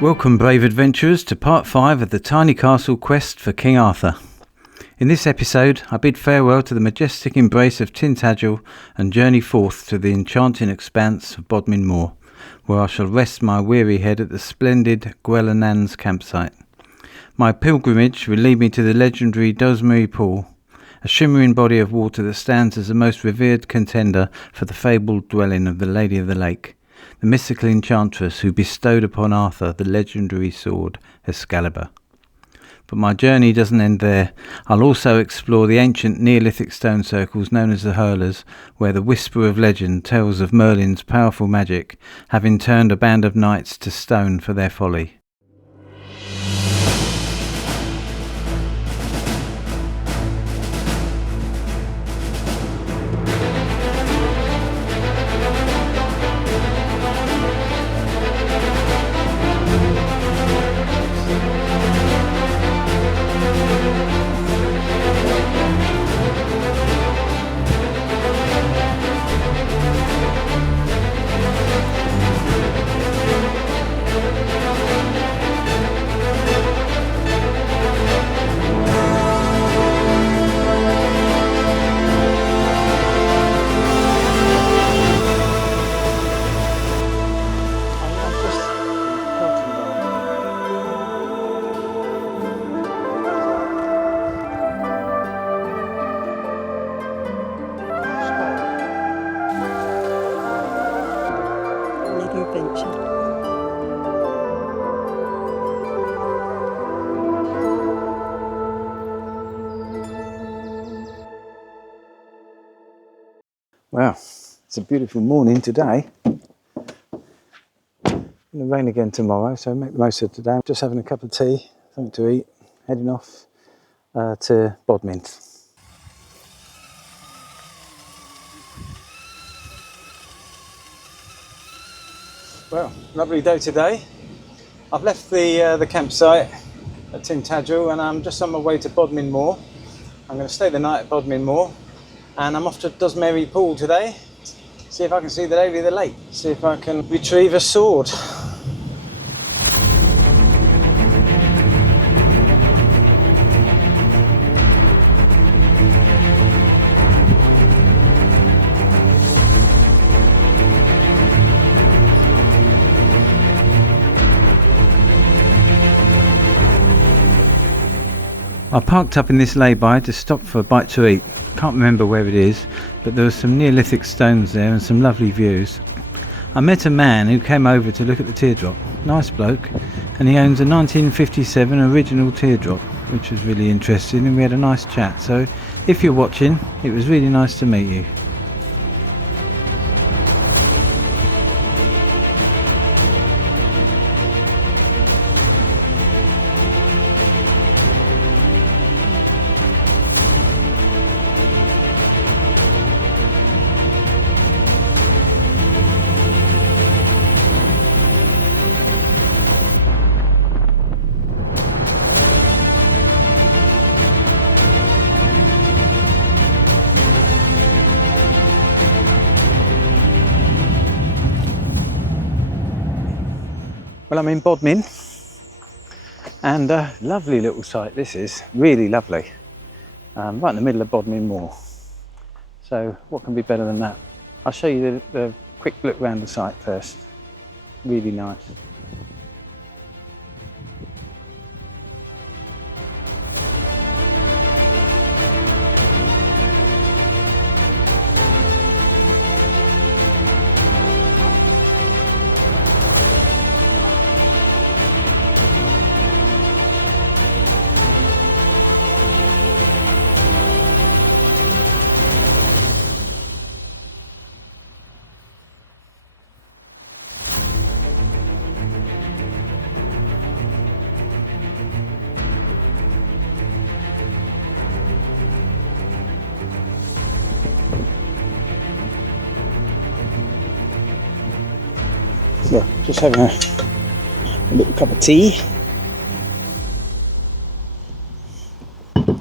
Welcome, brave adventurers, to part 5 of the tiny castle quest for King Arthur. In this episode, I bid farewell to the majestic embrace of Tintagel and journey forth to the enchanting expanse of Bodmin Moor, where I shall rest my weary head at the splendid Gwel-an-Nans campsite. My pilgrimage will lead me to the legendary Dozmary Pool, a shimmering body of water that stands as the most revered contender for the fabled dwelling of the Lady of the Lake, the mystical enchantress who bestowed upon Arthur the legendary sword Excalibur. But my journey doesn't end there. I'll also explore the ancient Neolithic stone circles known as the Hurlers, where the whisper of legend tells of Merlin's powerful magic, having turned a band of knights to stone for their folly. Well, it's a beautiful morning today. It'll rain again tomorrow, so make the most of today. I'm just having a cup of tea, something to eat, heading off to Bodmin. Well, lovely day today. I've left the campsite at Tintagel and I'm just on my way to Bodmin Moor. I'm going to stay the night at Bodmin Moor. And I'm off to Dozmary Pool today, see if I can see the Lady of the Lake, see if I can retrieve a sword. I parked up in this lay-by to stop for a bite to eat. Can't remember where it is, but there were some Neolithic stones there and some lovely views. I met a man who came over to look at the teardrop. Nice bloke, and he owns a 1957 original teardrop, which was really interesting, and we had a nice chat. So if you're watching, it was really nice to meet you. Well, I'm in Bodmin, and a lovely little site this is, really lovely, right in the middle of Bodmin Moor. So what can be better than that? I'll show you the quick look around the site first. Really nice. So, just having a little cup of tea.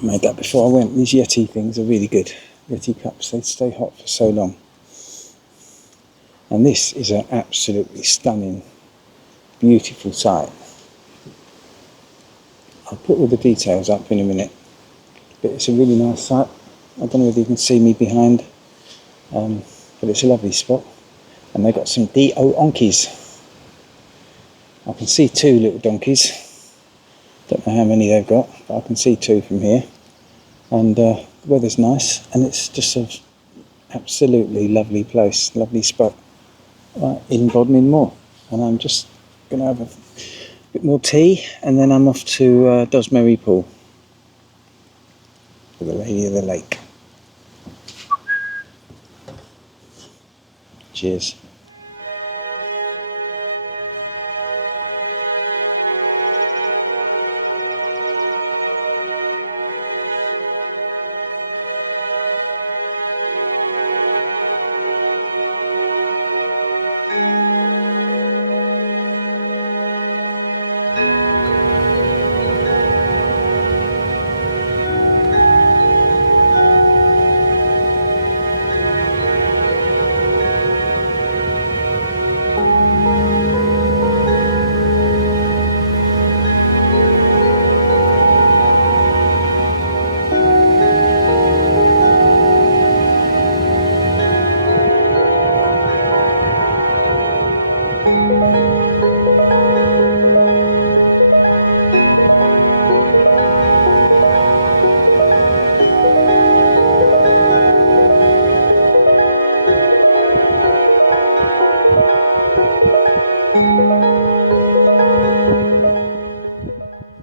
Made that before I went. These Yeti things are really good. Yeti cups, they stay hot for so long. And this is an absolutely stunning beautiful sight. I'll put all the details up in a minute, but it's a really nice sight. I don't know whether you can see me behind, but it's a lovely spot, and they've got some D.O. onkeys. I can see 2 little donkeys. Don't know how many they've got, but I can see 2 from here. And the weather's nice, and it's just an absolutely lovely place, lovely spot in Bodmin Moor. And I'm just going to have a bit more tea, and then I'm off to Dozmary Pool for the Lady of the Lake. Cheers.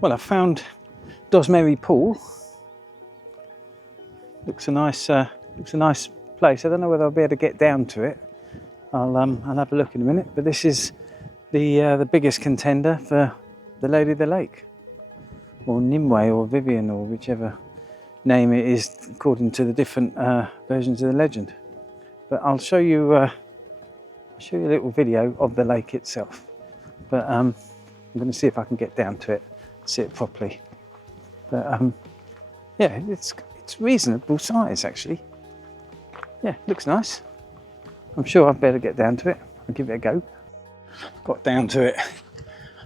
Well, I found Dozmary Pool. Looks a nice place. I don't know whether I'll be able to get down to it. I'll have a look in a minute. But this is the biggest contender for the Lady of the Lake, or Nimue, or Vivian, or whichever name it is according to the different versions of the legend. But I'll show you a little video of the lake itself. But I'm going to see if I can get down to it, see it properly. But yeah, it's reasonable size actually. Yeah, looks nice. I'm sure I'd better get down to it. I'll give it a go. Got down to it.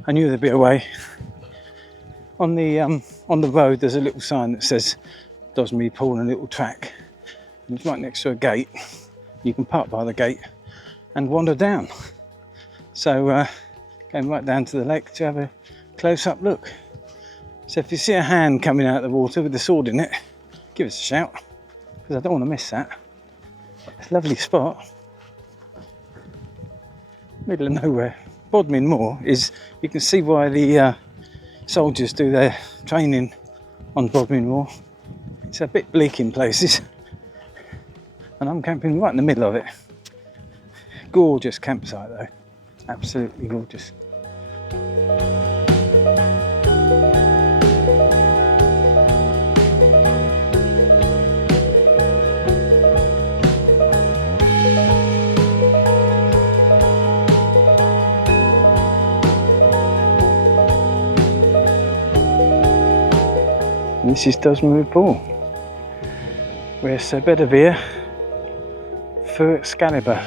I knew there'd be a way. On the road there's a little sign that says Dozmary Pool and a little track, and it's right next to a gate. You can park by the gate and wander down. So going right down to the lake to have a close-up look. So if you see a hand coming out of the water with a sword in it, give us a shout, because I don't want to miss that. It's a lovely spot. Middle of nowhere. Bodmin Moor is, you can see why the soldiers do their training on Bodmin Moor. It's a bit bleak in places, and I'm camping right in the middle of it. Gorgeous campsite though, absolutely gorgeous. And this is Dozmary Pool, where Sir Bedevere threw Excalibur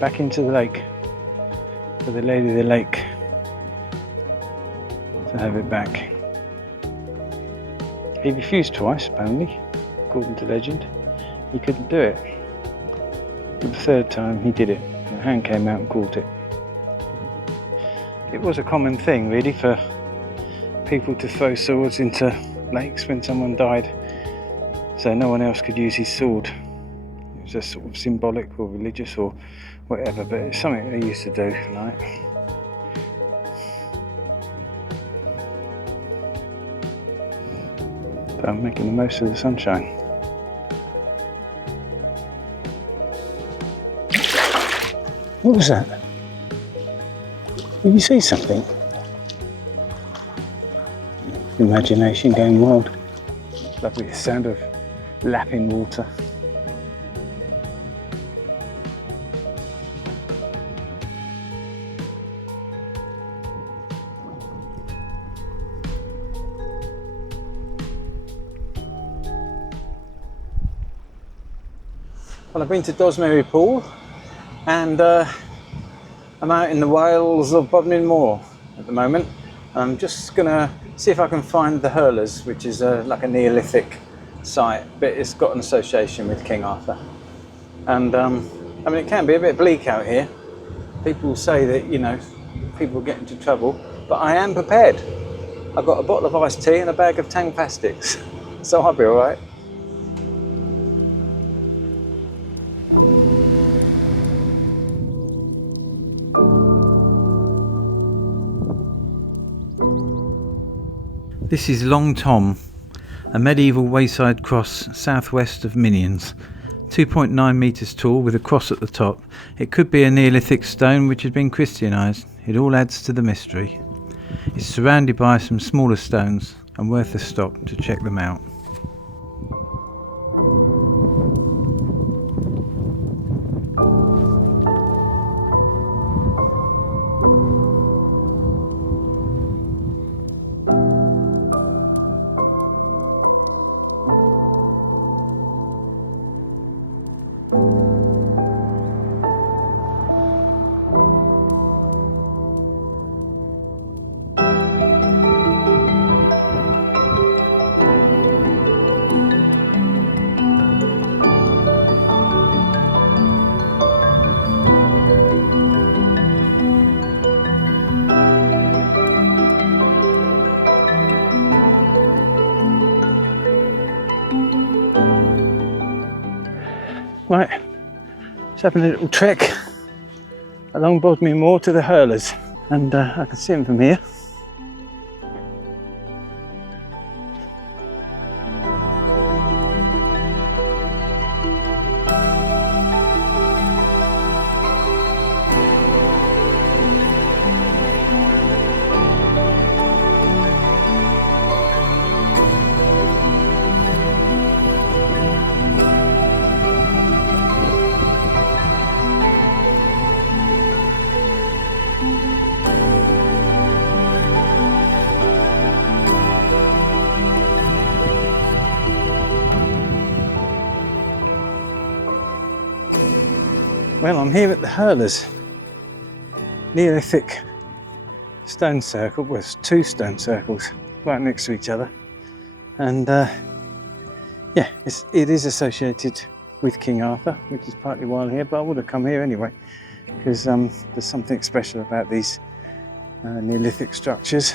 back into the lake for the Lady of the Lake to have it back. He refused twice, apparently, according to legend. He couldn't do it. But the third time he did it, and a hand came out and caught it. It was a common thing, really, for people to throw swords into lakes when someone died, so no one else could use his sword. It was just sort of symbolic or religious or whatever, but it's something they used to do, right? So I'm making the most of the sunshine. What was that? Did you see something? Imagination going wild. Lovely sound of lapping water. Well, I've been to Dozmary Pool, and I'm out in the wilds of Bodmin Moor. at the moment. I'm just gonna see if I can find the Hurlers, which is like a Neolithic site, but it's got an association with King Arthur. And I mean, it can be a bit bleak out here. People say that, you know, people get into trouble, but I am prepared. I've got a bottle of iced tea and a bag of Tang Pastics, so I'll be all right. This is Long Tom, a medieval wayside cross southwest of Minions. 2.9 metres tall with a cross at the top. It could be a Neolithic stone which has been Christianised. It all adds to the mystery. It's surrounded by some smaller stones and worth a stop to check them out. Right, just having a little trek along Bodmin Moor to the Hurlers, and I can see them from here. Well, I'm here at the Hurlers Neolithic stone circle. Well, it's two stone circles right next to each other, and yeah, it is associated with King Arthur, which is partly why I'm here. But I would have come here anyway because there's something special about these Neolithic structures,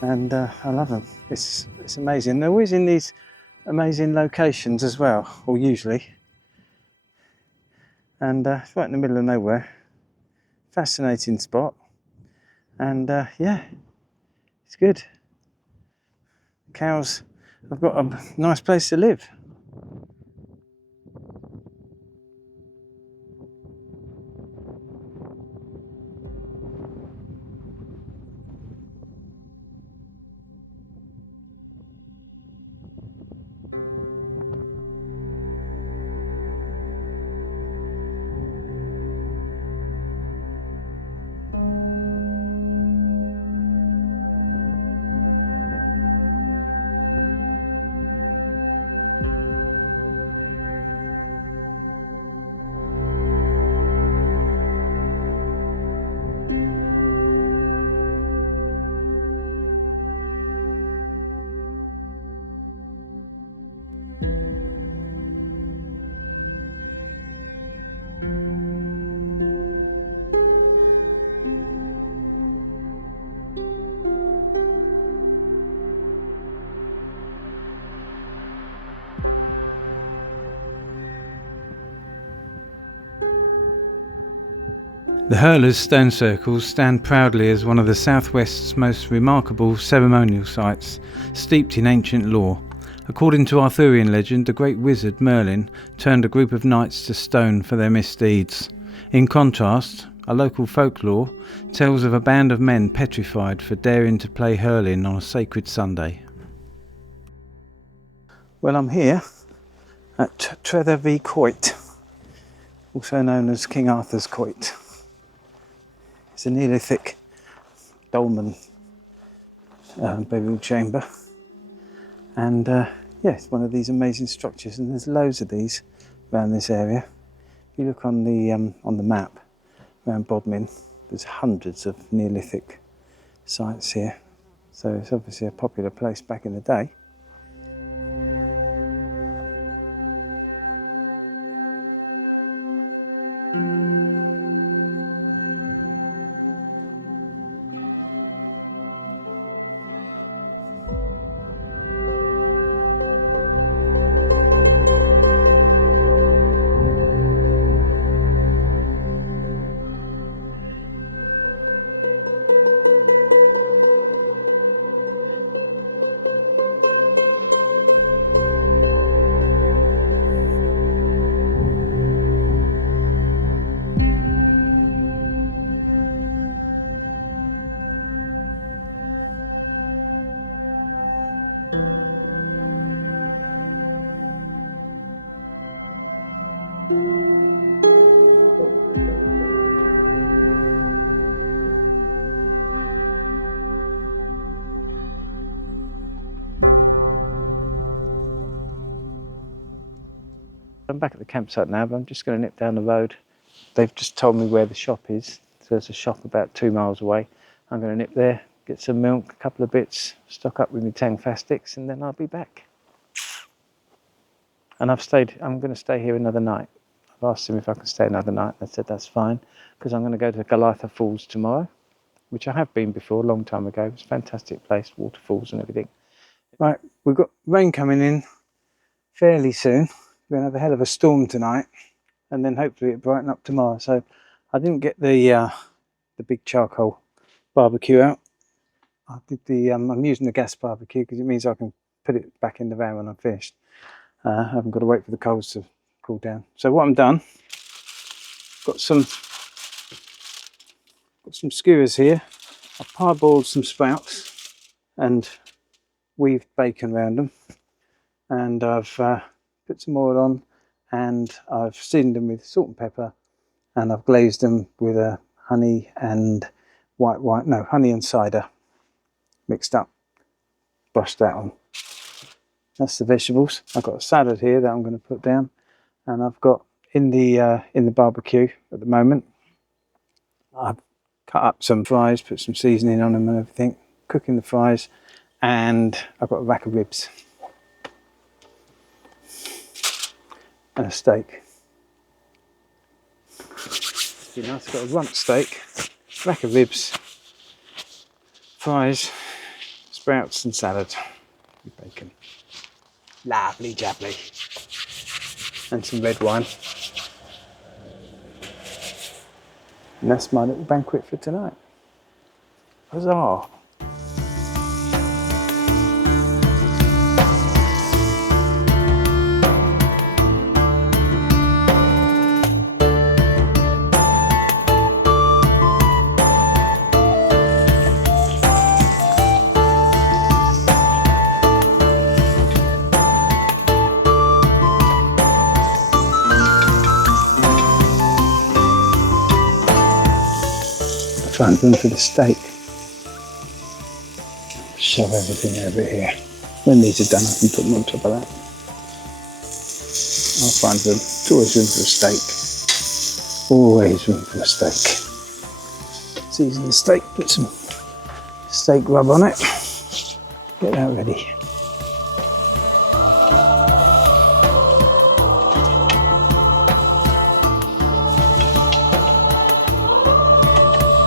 and I love them. It's amazing. They're always in these amazing locations as well, or usually. And it's right in the middle of nowhere. Fascinating spot, and yeah, it's good. Cows have got a nice place to live. The Hurlers stone circles stand proudly as one of the southwest's most remarkable ceremonial sites, steeped in ancient lore. According to Arthurian legend, the great wizard Merlin turned a group of knights to stone for their misdeeds. In contrast, a local folklore tells of a band of men petrified for daring to play hurling on a sacred Sunday. Well, I'm here at Bedevere Coit, also known as King Arthur's Coit. It's a Neolithic dolmen burial chamber, and yeah, it's one of these amazing structures, and there's loads of these around this area. If you look on the map around Bodmin, there's hundreds of Neolithic sites here, so it's obviously a popular place back in the day. I'm back at the campsite now, but I'm just going to nip down the road. They've just told me where the shop is. So there's a shop about 2 miles away. I'm going to nip there, get some milk, a couple of bits, stock up with my Tangfastics, and then I'll be back. And I'm going to stay here another night. I've asked them if I can stay another night. They said that's fine, because I'm going to go to Goliath Falls tomorrow, which I have been before a long time ago. It's a fantastic place, waterfalls and everything. Right, we've got rain coming in fairly soon. We're going to have a hell of a storm tonight, and then hopefully it'll brighten up tomorrow. So I didn't get the big charcoal barbecue out. I did I'm using the gas barbecue because it means I can put it back in the van when I'm finished. I haven't got to wait for the coals to cool down. So what I've done, got some skewers here. I've parboiled some sprouts and weaved bacon around them, and I've put some oil on, and I've seasoned them with salt and pepper, and I've glazed them with a honey and honey and cider mixed up. Brushed that on. That's the vegetables. I've got a salad here that I'm going to put down, and I've got in the barbecue at the moment, I've cut up some fries, put some seasoning on them and everything, cooking the fries, and I've got a rack of ribs and a steak. You know, I've got a rump steak, rack of ribs, fries, sprouts and salad with bacon. Lovely jubbly. And some red wine. And that's my little banquet for tonight. Huzzah! Front room for the steak. Shove everything over here. When these are done, I can put them on top of that. I'll find room. There's always room for a steak. Always room for a steak. Season the steak, put some steak rub on it. Get that ready.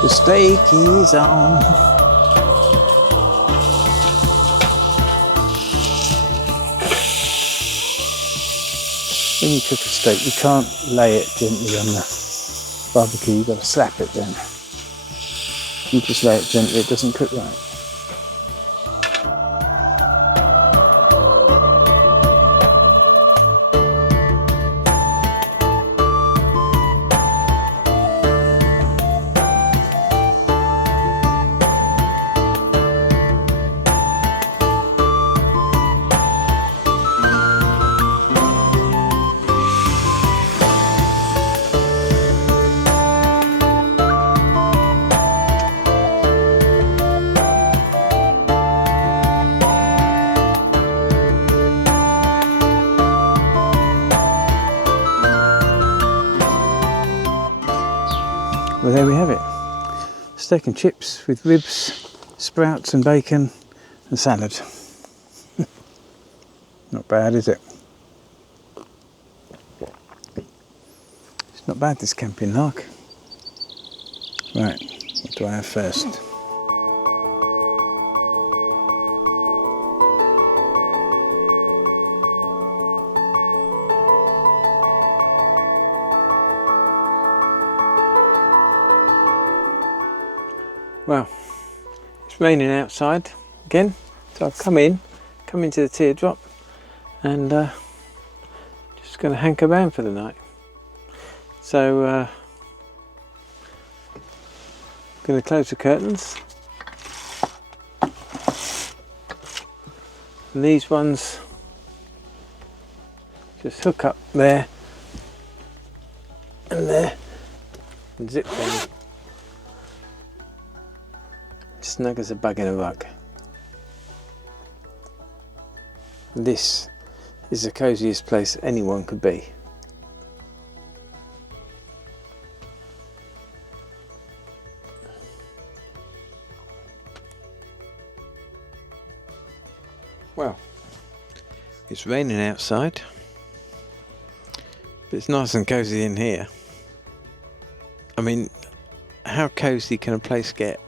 The steak is on. When you cook a steak, you can't lay it gently on the barbecue, you've got to slap it then. You just lay it gently, it doesn't cook right. Well, there we have it. steak and chips with ribs, sprouts and bacon and salad. Not bad, is it? It's not bad, this camping lark. Right, what do I have first? Well, it's raining outside again, so I've come into the teardrop and just going to hanker around for the night. So I'm going to close the curtains, and these ones just hook up there and there and zip down. Snug as a bug in a rug. This is the cosiest place anyone could be. Well, it's raining outside, but it's nice and cosy in here. I mean, how cosy can a place get?